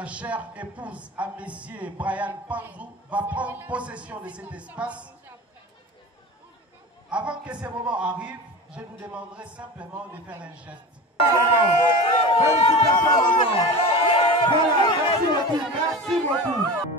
la chère épouse à Monsieur Brian Panzou va prendre possession de cet espace. Avant que ce moment arrive, je vous demanderai simplement de faire un geste. Félicitations, maman. Voilà, merci beaucoup, merci beaucoup.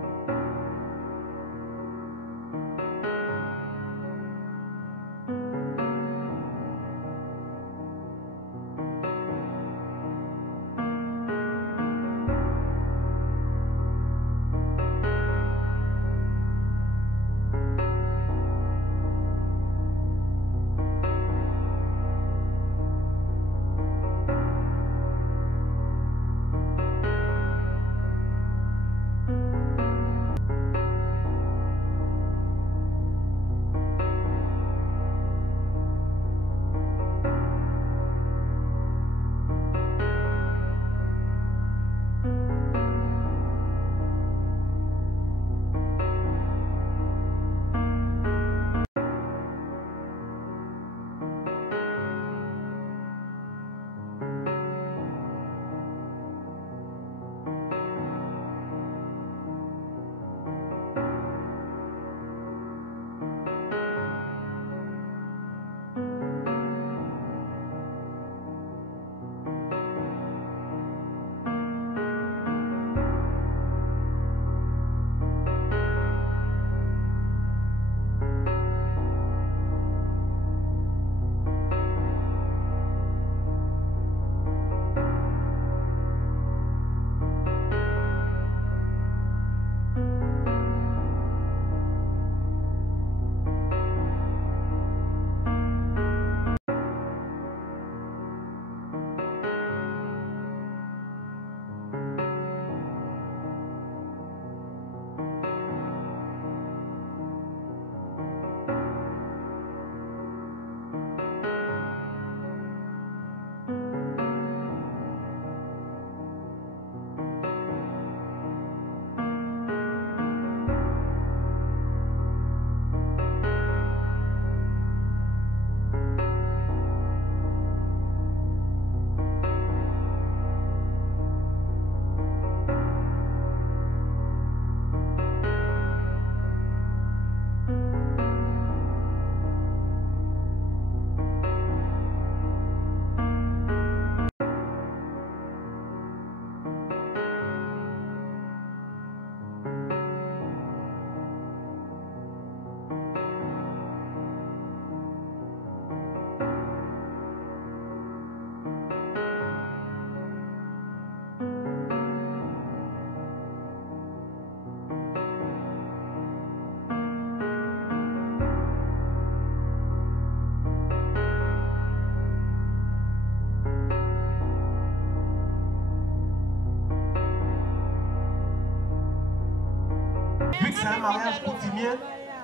Vu que c'est un mariage coutumier,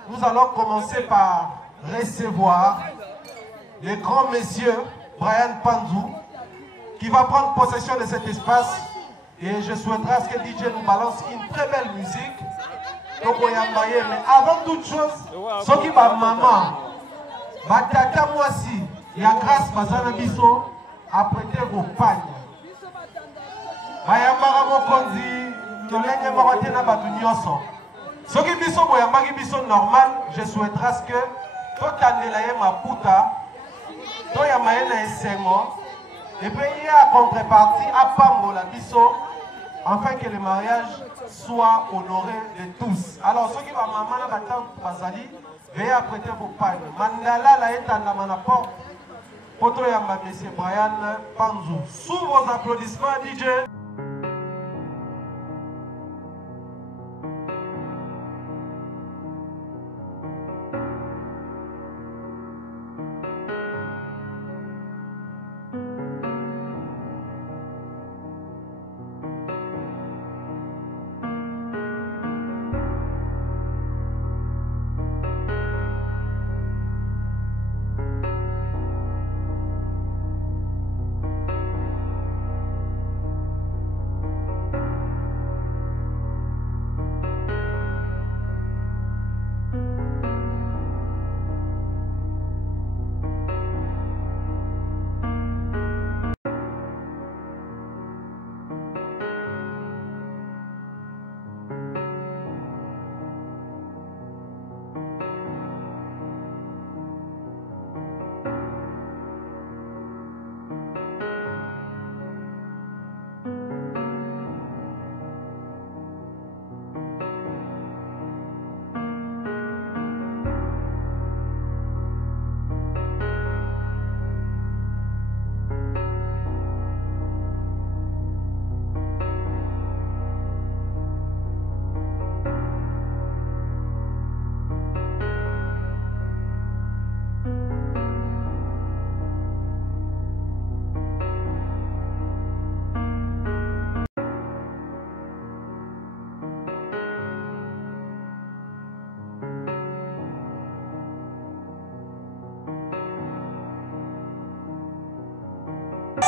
nous allons commencer par recevoir le grand monsieur Brian Panzou qui va prendre possession de cet espace. Et je souhaiterais à ce que DJ nous balance une très belle musique. Donc on y a marié. Mais avant toute chose, ce qui va maman, batata moi si, il y a grâce Bazana Bisso à prêter vos pagnes. Bayambara Mokonzi, Tolenge Moratena Batunyoso. Ce qui biso boyambaki biso normal, je souhaiterais à ce que tout andelaye maputa, tout yamaye na esengo, et puis il y a contrepartie à Pambola biso, afin que le mariage soit honoré de tous. Alors ceux qui vont maman na batante bazali, veuillez apprêter vos pagnes. Mandala la etanda mana porte, poto yamba monsieur Brian Panzou. Sous vos applaudissements DJ.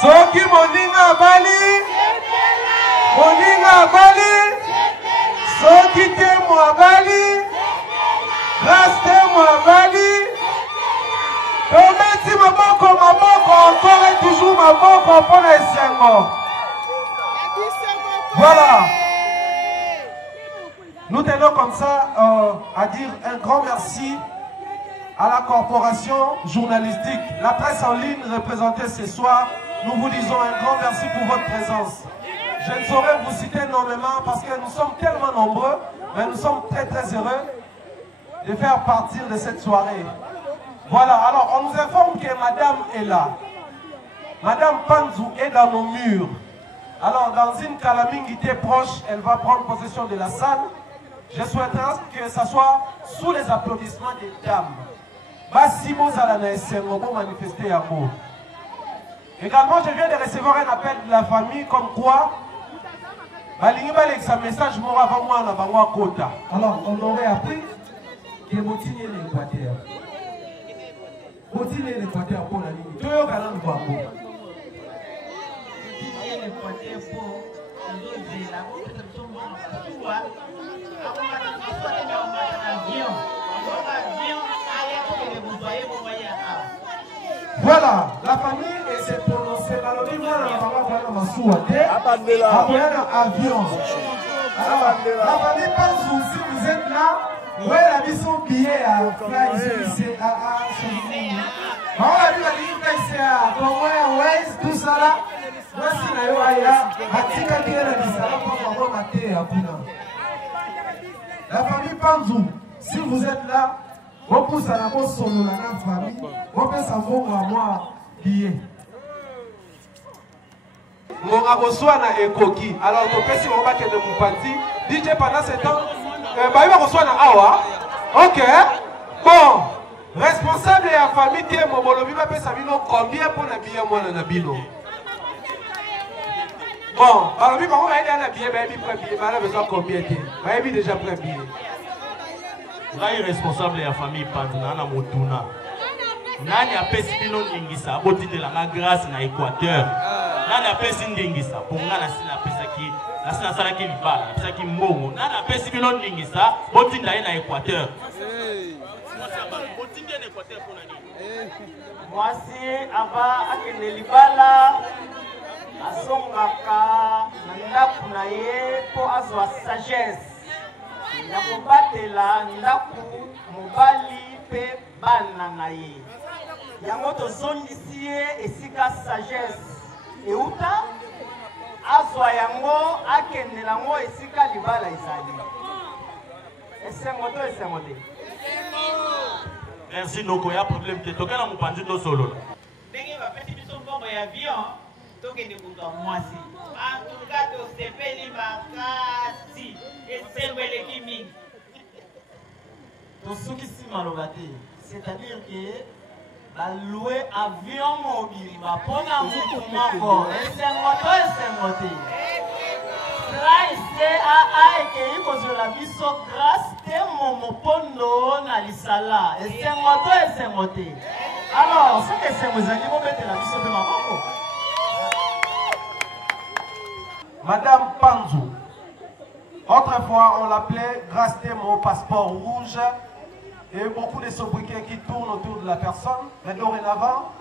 Soki moninga bali, moninga bali, soki te moi bali, grâce te moi bali. Tometi maboko, maboko, encore et toujours maboko pour les Sengo. Voilà. Nous tenons comme ça à dire un grand merci à la corporation journalistique, la presse en ligne représentée ce soir. Nous vous disons un grand merci pour votre présence. Je ne saurais vous citer énormément parce que nous sommes tellement nombreux, mais nous sommes très très heureux de faire partir de cette soirée. Voilà, alors on nous informe que madame est là. Madame Panzou est dans nos murs. Alors dans une calamité proche, elle va prendre possession de la salle. Je souhaiterais que ça soit sous les applaudissements des dames. Bassimo Zalana Essengo pour manifester amour. Également, je viens de recevoir un appel de la famille comme quoi Balingi Balek sa message mora avant moi na bangwa kota. Alors on aurait appris que Botini est l'Équateur. Botini est l'Équateur pour la ligne. Toyo Galan Bambo. Botini est l'Équateur pour voilà, la famille s'est prononcée. Alors, il y a un avion. Alors, la famille pense si vous êtes là, où est la mission billet à fly on a vu la ligne à Congo Airways, tout ça là. Voici la Yoaya, Atika qui est la la famille Panzou, si vous êtes là, vous poussez à la solo la famille, vous pouvez savoir moi billet. Mon reçoit na ekoki. Alors, vous pouvez si on va que de mon parti, DJ pendant ce temps, bah il va reçoit na awa. Ok. Bon. Responsable de la famille qui est mon molobi va payer Sabino combien pour la billet moi na bino. Bon, alors lui comment va aider à billet, bah il prend billet, bah il a besoin combien de? Bah il déjà prend billet. Là il responsable de la famille Panzuna na motuna. Nani apesi bino ndingisa abotindela nga grâce na Équateur. Nani apesi ndingisa pour nga na sina pesaki na sina sala ki libala, pesaki mbongo. Nani apesi bino ndingisa botinda ye na Équateur. Voici ava akende libala asongaka na ndaku na ye po azwa sagesse ya kobatela ndaku mobali pe bana na ye yango tozongisi ye esika sagesse euta azwa yango akende nango esika libala ezali esengo to esengo te. Merci Noko, il y a un problème qui est toqué dans mon pandu de solo. Ndenge bapesi biso mbongo ya avion tokende kuta mwasi en tout cas tosepeli makasi esengo eleki mingi tosukisi maloba te, c'est-à-dire que balouer avion mobimba mpona mutu moko esengo to esengo te. CAA ekei kozwela biso grâce te momopondo na lisala esengo to esengo te. Alors soki esengo ezali bobetela biso mpe maboko. Madame Panzou, autrefois on l'appelait grâce te mon passeport rouge et beaucoup de sobriquets qui tournent autour de la personne, mais dorénavant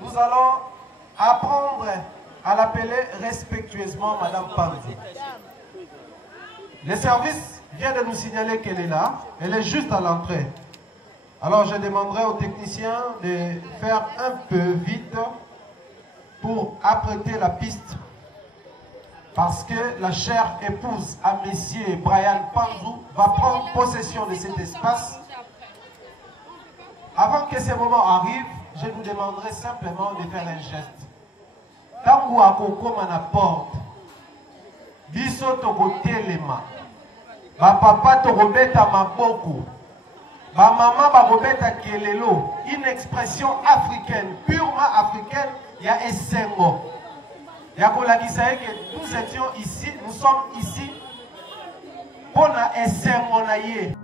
nous allons apprendre à l'appeler respectueusement Madame Panzou. Le service vient de nous signaler qu'elle est là. Elle est juste à l'entrée. Alors je demanderai aux techniciens de faire un peu vite pour apprêter la piste. Parce que la chère épouse à Monsieur Brian Panzou va prendre possession de cet espace. Avant que ce moment arrive, je vous demanderai simplement de faire un geste. Tangu akokoma na porte biso tokotelema ba papa tokobeta maboko ba mama bakobeta kelelo, une expression africaine, purement africaine ya esengo ya kolakisa que nous étions ici, nous sommes ici pour na esengo na ye.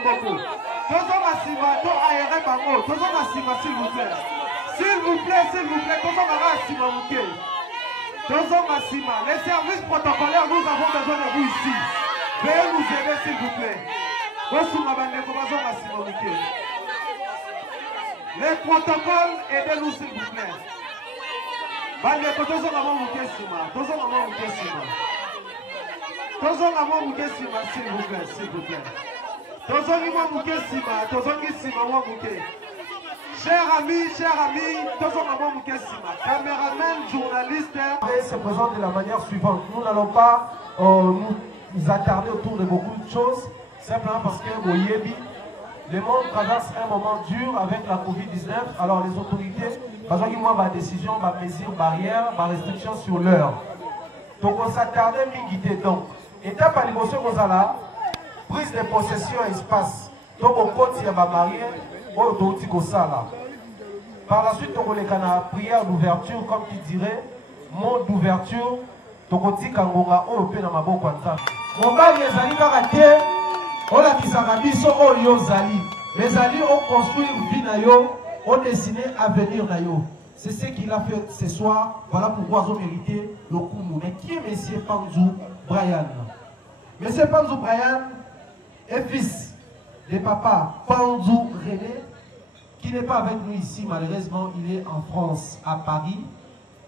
Loboko. Tozo Massima, to aéré bango. Tozo Massima, s'il vous plaît. S'il vous plaît, Tozo Massima Mouké. Tozo Massima, les services protocolaires, nous avons besoin de vous ici. Veuillez nous aider, s'il vous plaît. Les protocoles, aidez-nous, s'il vous plaît. Tozo Maman Mouké Sima, Tozo Maman Mouké Sima. Tozo Maman Mouké Sima, s'il vous plaît, s'il vous plaît. Tozo Maman Mouké Sima, Tozo Sima Mouké. Chers amis, Tozo Maman Mouké Sima, caméraman, journaliste, se présente de la manière suivante. Nous n'allons pas nous attarder autour de beaucoup de choses, simplement parce que le monde traverse un moment dur avec la Covid-19. Alors les autorités, parce qu'ils ont des décisions, des mesures barrières, des restrictions sur l'heure. Donc on s'attardait mingité. Donc, étape à l'émotion qu'on a là, prise de possession espace. Donc on continue à marier, on doit ça là. Par la suite, on a la prière d'ouverture, comme tu dirais, mot d'ouverture. Donc on dit qu'on a un peu dans ma boue comme ça. On va les amis karaté, on a dit ça rabiso o yo zali. Les alliés ont construit une vie nayo, ont dessiné avenir nayo. C'est ce qu'il a fait ce soir. Voilà pourquoi ils ont mérité le coup. Mais qui est M. Panzou Brian? M. Panzou Brian est fils de papa Panzou René, qui n'est pas avec nous ici, malheureusement. Il est en France, à Paris,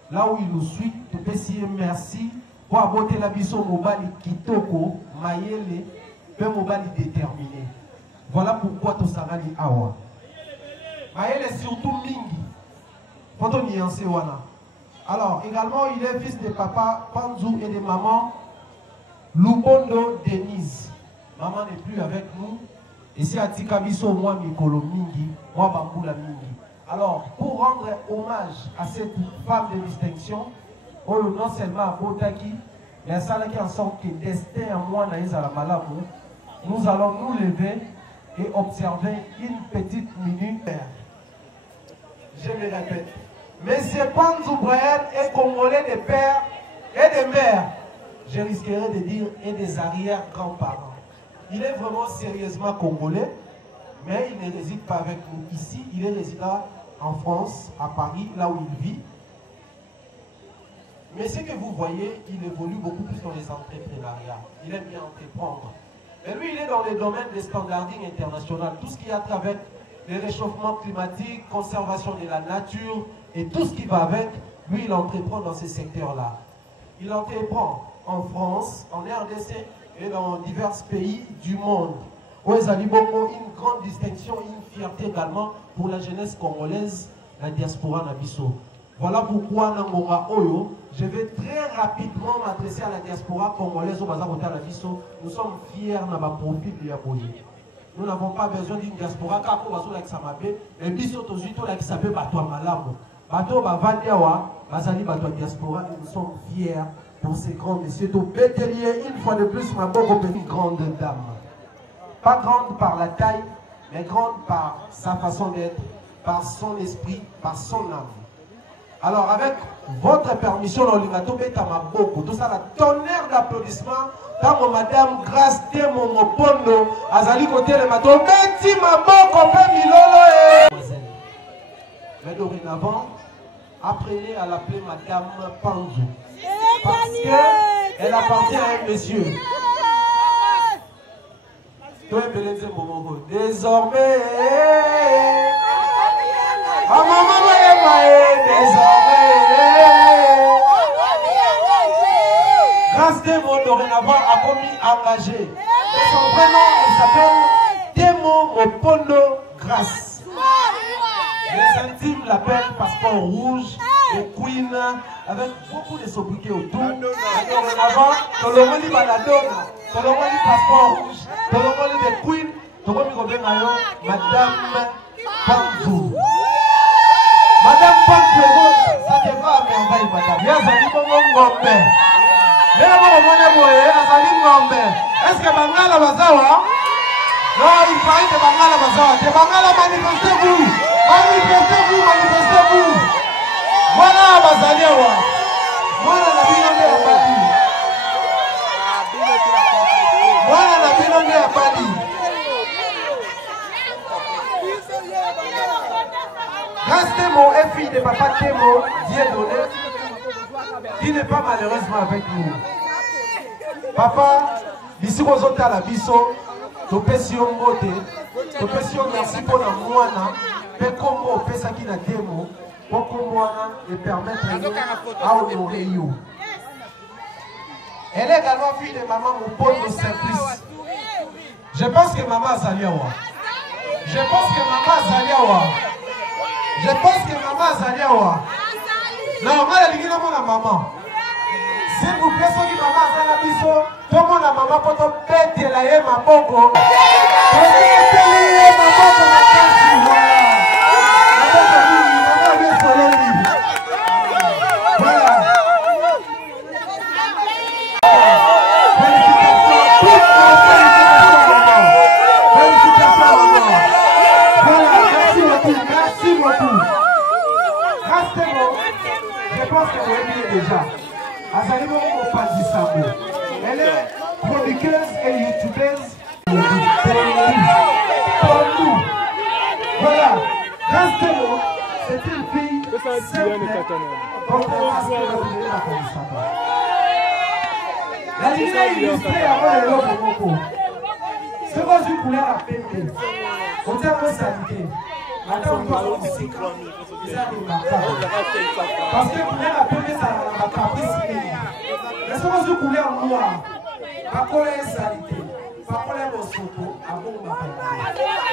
là où il nous suit. Tout essayer merci pour aborder la biso mobile kitoko, mayele, peu mobile déterminé. Voilà pourquoi tout ça dit awa. Mayele est surtout mingi. Faut nuancer wana. Alors, également, il est fils de papa Panzou et de maman Lubondo Denise. Maman n'est plus avec nous. Et c'est à Tikabiso, moi, Mikolo Mingi, moi, Bamboula Mingi. Alors, pour rendre hommage à cette femme de distinction, non seulement à Botaki, mais à celle qui en sorte que destin à moi, Naïsa Malamu, nous allons nous lever et observer une petite minute. Je me répète. Monsieur Panzou Brian est congolais de père et de mère. Je risquerais de dire et des arrière-grands-parents. Il est vraiment sérieusement congolais, mais il ne réside pas avec nous ici. Il est résident en France, à Paris, là où il vit. Mais ce que vous voyez, il évolue beaucoup plus dans les entrepreneuriats. Il aime bien entreprendre. Mais lui, il est dans le domaine des standarding international. Tout ce qui a travers les réchauffements climatiques, conservation de la nature et tout ce qui va avec, lui, il entreprend dans ces secteurs-là. Il entreprend en France, en RDC et dans divers pays du monde. Où il y a une grande distinction, une fierté également pour la jeunesse congolaise, la diaspora Nabiso. Voilà pourquoi Nangonga Oyo, je vais très rapidement m'adresser à la diaspora congolaise au Bazar Hotel Nabiso. Nous sommes fiers de notre profil de Yaboye. Nous n'avons pas besoin d'une diaspora car nous avons l'examabe. Et biso tozuito l'exabe bato malamu. Bato bavandewa, bazali bato diaspora et nous sommes fiers pour ces grands messieurs. Donc Bételier, une fois de plus, ma une grande dame. Pas grande par la taille, mais grande par sa façon d'être, par son esprit, par son âme. Alors avec votre permission, l'Oligato Betamaboko, tout ça, la tonnerre d'applaudissements. Tant madame grâce de mon mopondo, azali côté le matin, Betty Maboko, Milolo. Mais dorénavant, apprenez à l'appeler madame Panzou. Parce qu'elle appartient à un monsieur. Désormais, grâce de mon dorénavant a commis engagé. Son vrai nom, elle s'appelle Demo Mopondo Grâce. Les intimes l'appellent passeport rouge, et queen, avec beaucoup de sobriquets autour. Dorénavant, Tolomoli Baladona, Tolomoli passeport rouge, Tolomoli de queen, Tolomoli Madame Panzou. Madame Panzou, ça te va à merveille, madame. Yazali Bongo Ngombe. Est-ce que Bangala Bazawa? Non, il paraît que Bangala Bazawa. Que Bangala, manifestez-vous. Manifestez-vous, manifestez-vous. Voilà Bazaliawa. Voilà la binonde à Bali. Voilà la binonde à Bali. papa Temo, Dieudonné, il n'est pas malheureusement avec nous. Papa, ici aux autres à la biso, topesi yo mbote, topesi yo merci pour la moana, pe kombo pesa ki na Temo, pour komboana et permettre à honorer you. Elle est également fille de maman Mopondo Simplice. Je pense que maman Zaliawa. Je pense que maman Zaliawa. Je pense que maman Zaliawa. Non, moi, je dis que maman. S'il vous plaît, ceux qui maman Zalabiso, tout le monde a maman pour te péter la yé ma bongo. Déjà. Elle est chroniqueuse et youtubeuse. Pour nous. Voilà. Restez-moi. C'est une fille simple. La ligne est illustrée avant le logo Moko. C'est quoi une couleur à peine. On tient peu salité. Attends, on doit aussi. Parce que couleur à peine, ça va caprice. Mais c'est une couleur noire. Pas couleur salité. Pas couleur bosoto. À bon matin.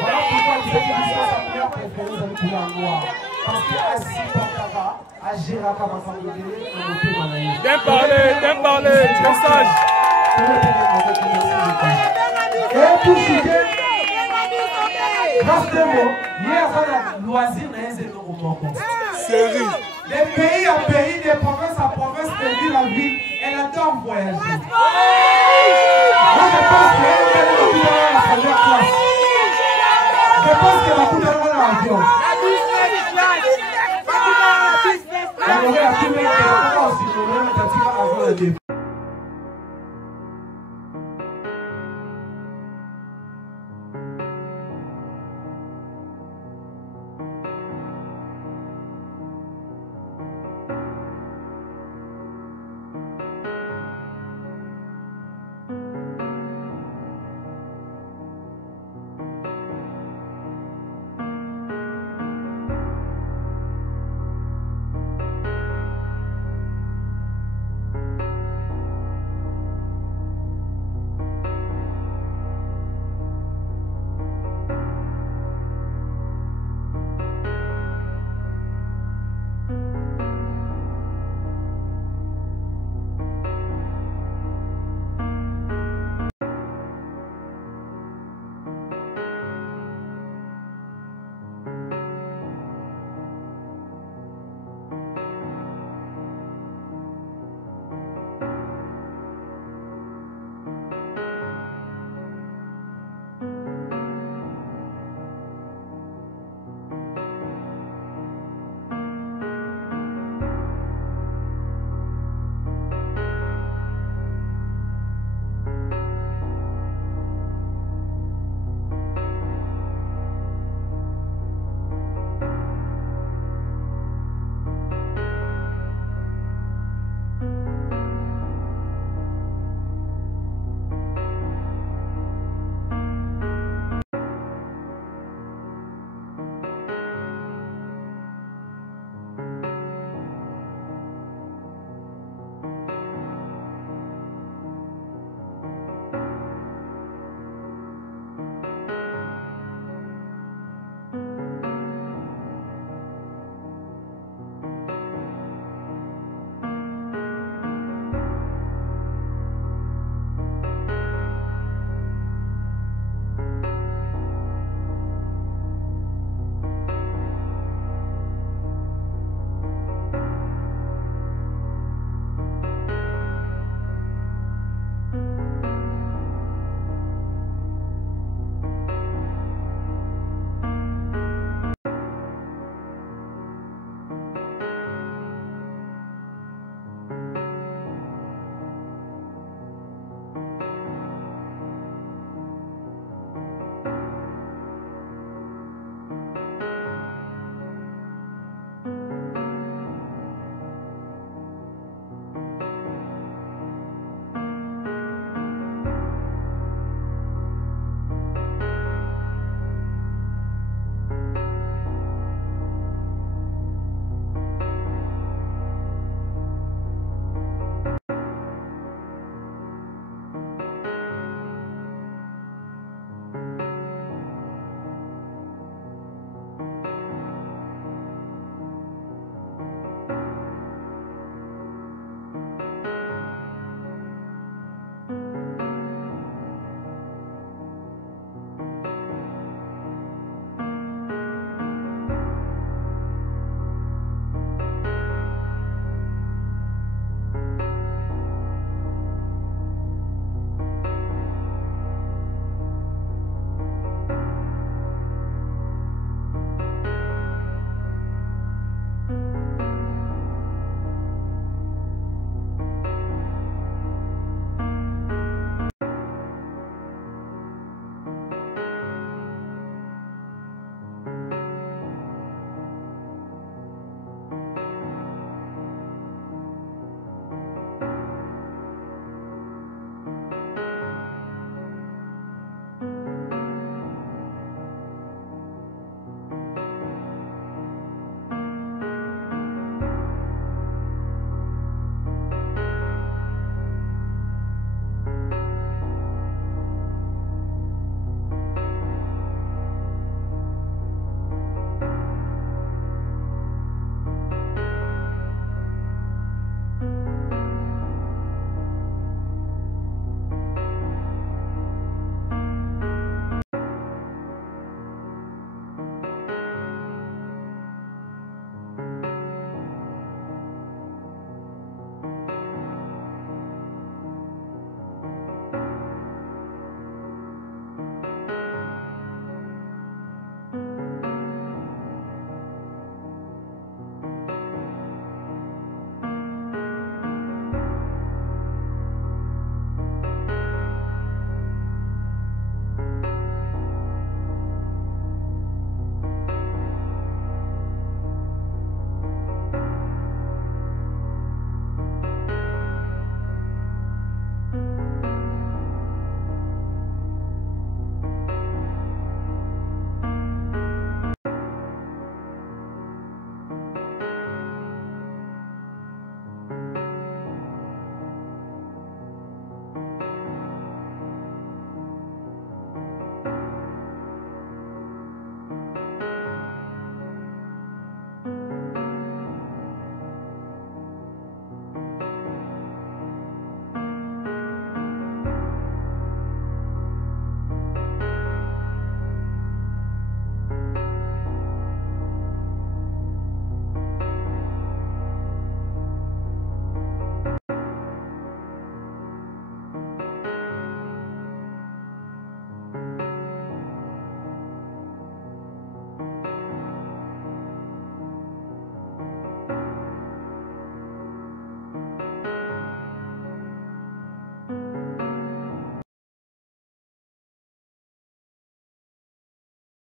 Voilà pourquoi je dis que sa couleur préférée, c'est une couleur noire. Parce que Assis Bakara, Agera Kabasa Bébé, bien parlé, message. Et tout chuter. Grâce de mots, hier, ça a loisir, mais c'est au Moko. De pays en pays, de province à province, de ville en ville, elle adore voyager. Moi, je pense qu'elle est la première classe. Je pense qu'elle a tout dans l'avion. La nouvelle a tout mis dans l'avion.